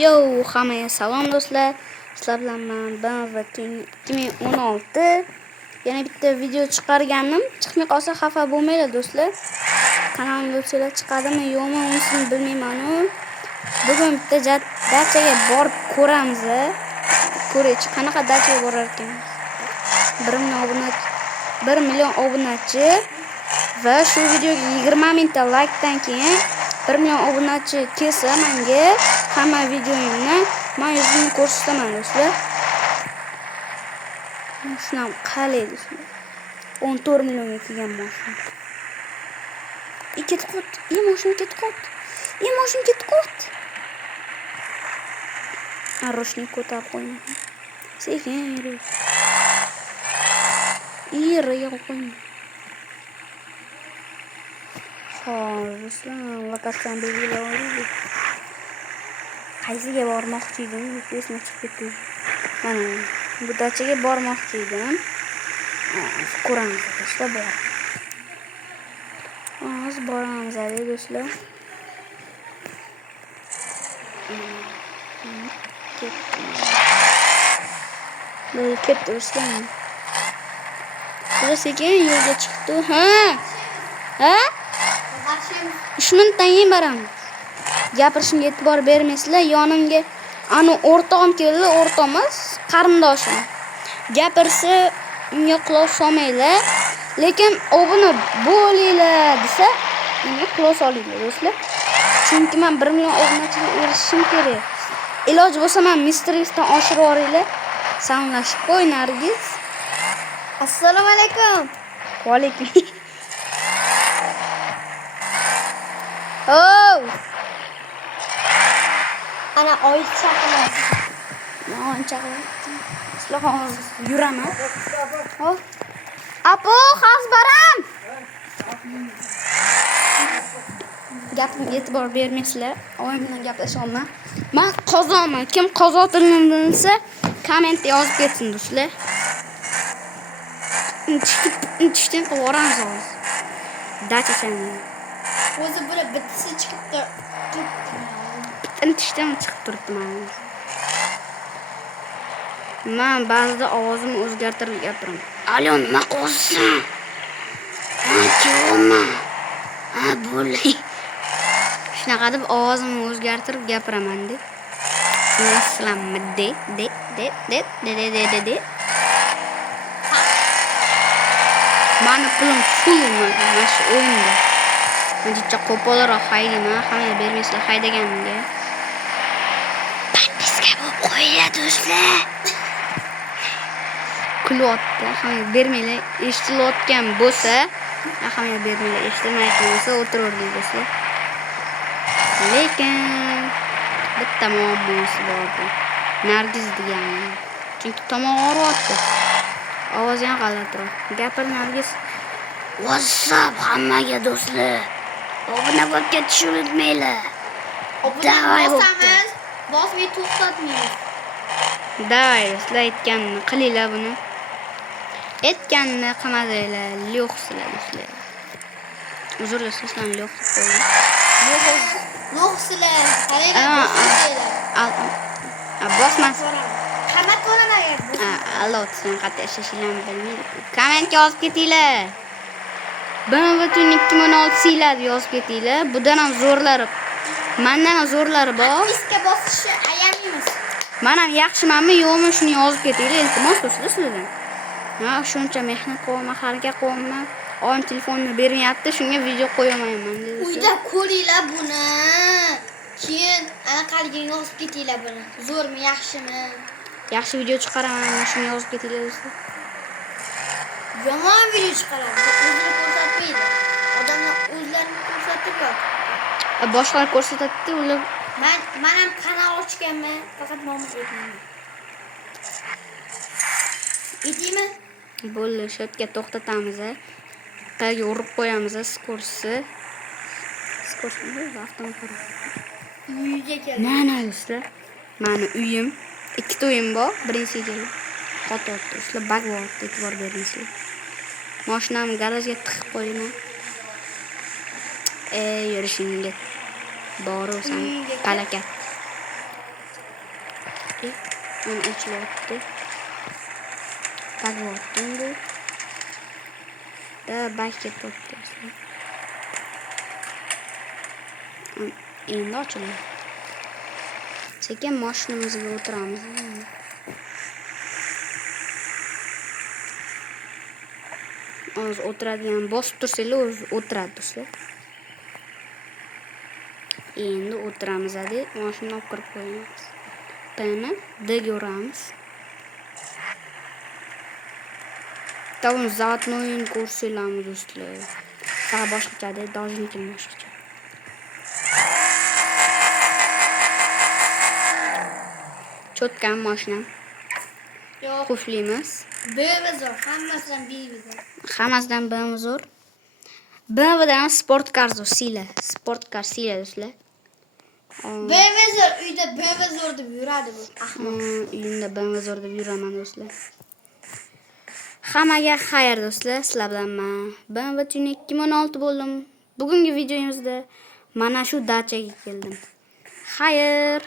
Yo, hammaga salom do'stlar. Sizlar bilan men BMW 2016 yana bitta video chiqarganim. Chiqmay qolsa xafa bo'lmanglar do'stlar. Kanalimga o'tsalar chiqadimi yo'qmi unisini bilmayman-u. Bugun bitta dachaga borib ko'ramiz. Ko'raychi qanaqa dachaga borar ekanmiz. 1 million obunachi va shu videoga 20 mingta laykdan keyin 1 million obunachi kelsa menga hamma videoyimni men yuzimni ko'rsataman do'stlar. Shunam qalay do'stlar. 14 millionga kelgan mashina. Ketib qoldi. Mashina ketib qoldi. Mashina ketib qoldi. Arroshni ko'tarib qo'ying. Sekin yur. Yurga qo'ying. Do'stlar, lokatsiya belgilaydi. Qaysiga bormoqchi edim? Esime chiqib ketdi. Mana bu dachaga bormoqchi edim. Ko'ramiz do'stlar, bor. Hozir boramiz do'stlar. Ketdi do'stlar. Sekin yo'lga chiqdi. Ha? 3 minutdan keyin boramiz. Gapirishimga e'tibor bermaysizlar. Yonimga ani o'rtog'im keldi, o'rtog'imiz, qarindoshim. Gapirsa unga quloq solmanglar. Lekin obuna bo'linglar desa, unga quloq solinglar do'stlar. Chunki men 1 million obunachiga erishishim kerak. Iloji bo'lsa men Mistrixdan oshirib yuboringlar. Salomlashib qo'y Nargiz. Assalomu alaykum. Va alaykum. Oh! Ana oy chaqiradi. Oy chaqiradi. Sizlar hozir yuraman. Hop. Apo, hozir boram. Gapimga e'tibor bermaysizlar. Oyim bilan gaplashaman. Men qozonman. Kim qozo tilini bilsa, kommentda yozib ketsin do'stlar. Intishdan qoramiz hozir. Dachasan. O'zi buni bittasi chiqib turibdi. Intishdan chiqib turibdi mana. Men ba'zida ovozimni o'zgartirib gapiraman. Alo, nima qilyapsan? Kimman? Bo'lay. Shunaqa deb ovozimni o'zgartirib gapiraman-da. Assalommi de. Mani pulim full mana shu o'yinda. Mencha qo'polroq haydayman, hamma bermaysizlar haydaganimga. Подписка bo'lib qo'yinglar do'stlar. Kulyapti, hamma bermanglar. Eshitilayotgan bo'lsa, hamma bermanglar. Eshitilmayotgan bo'lsa o'tiravering do'stlar. Lekin bitta muammosi bor. Nargiz degani. Chunki tomog'i og'riyapti. Ovozi ham g'alatiroq. Gapir Nargiz. WhatsApp hammaga do'stlar. Obuna bo'lib ketishni unutmanglar. Davay bosamiz. Bosmay to'xtatmaymiz. Davay do'stlar, aytganini qilinglar buni. Aytganini qilmadinglar, yo'qsizlar do'stlar. Uzrlar sizdan yo'q deb qo'ying. Yo'qsizlar. Qaranglar, bosmas. Qamat bo'laman. Alloh sizdan qattiq yashashinglarni bilmaydi. Kommentga yozib ketinglar. BMW 2016 siylar yozib ketinglar. Budan ham zo'rlari. Mendan ham zo'rlari bor. Bizga bosishni ayamaymiz. Men ham yaxshimanmi, yo'qmi shuni yozib ketinglar. Iltimos do'stlar sizlardan. Shuncha mehnat qilaman, harakat qilaman. Oyim telefonni bermayapti, shunga video qo'yamayman dedi. Uyda ko'ringlar buni. Keyin anaqaliga yozib ketinglar buni. Zo'rmi, yaxshimi? Yaxshi video chiqaraman, shuni yozib ketinglar do'stlar. Yomon video chiqaradi. O'zini ko'rsatmaydi. Odamlar o'zlarini ko'rsatib boshqalar ko'rsatadi, ular men ham kanal ochganman, faqat nomini aytmayman. Aytaymi? Bo'ldi, shu yerga to'xtatamiz. Qayerga urib qo'yamiz, skorsi. Skorsi avtomobil. Uyga keldi. Mana do'stlar. Meni uyim, ikkita uyim bor, birinchisiga qo'yib do'stlar, bag bor, e'tibor bering. Mashinamni garajga tiqib qo'yaman. Yurishingga borasan, palakat. Ana ochilyapti. Tag'yaptim bu. Da bakka topdi. Endi ochildi. Sekin mashinamizga o'tiramiz. Hozir o'tiradigan bosib tursanglar o'zi o'tiradi do'stlar. Endi o'tiramiz deb mashinani olib kirib qo'yamiz. Tani D'ga uramiz. Tamam, zavatni o'yin ko'rsanglarmi do'stlar. Sal boshqacha, dojnikim boshqacha. Cho'tkan mashinam. Yo'q. Quflimiz. Bevazor, hammasidan bevazor. Hammasidan bevazor. BMWdan sportkar sila. Sportkar sila do'stlar. Bevazor uyda bevazor deb yuradi bu. Ahmoq. Uyimda bevazor deb yuraman do'stlar. Hammaga xayr do'stlar, sizlar bilan men BMW Tuning 2016 bo'ldim. Bugungi videomizda mana shu dachaga keldim. Xayr.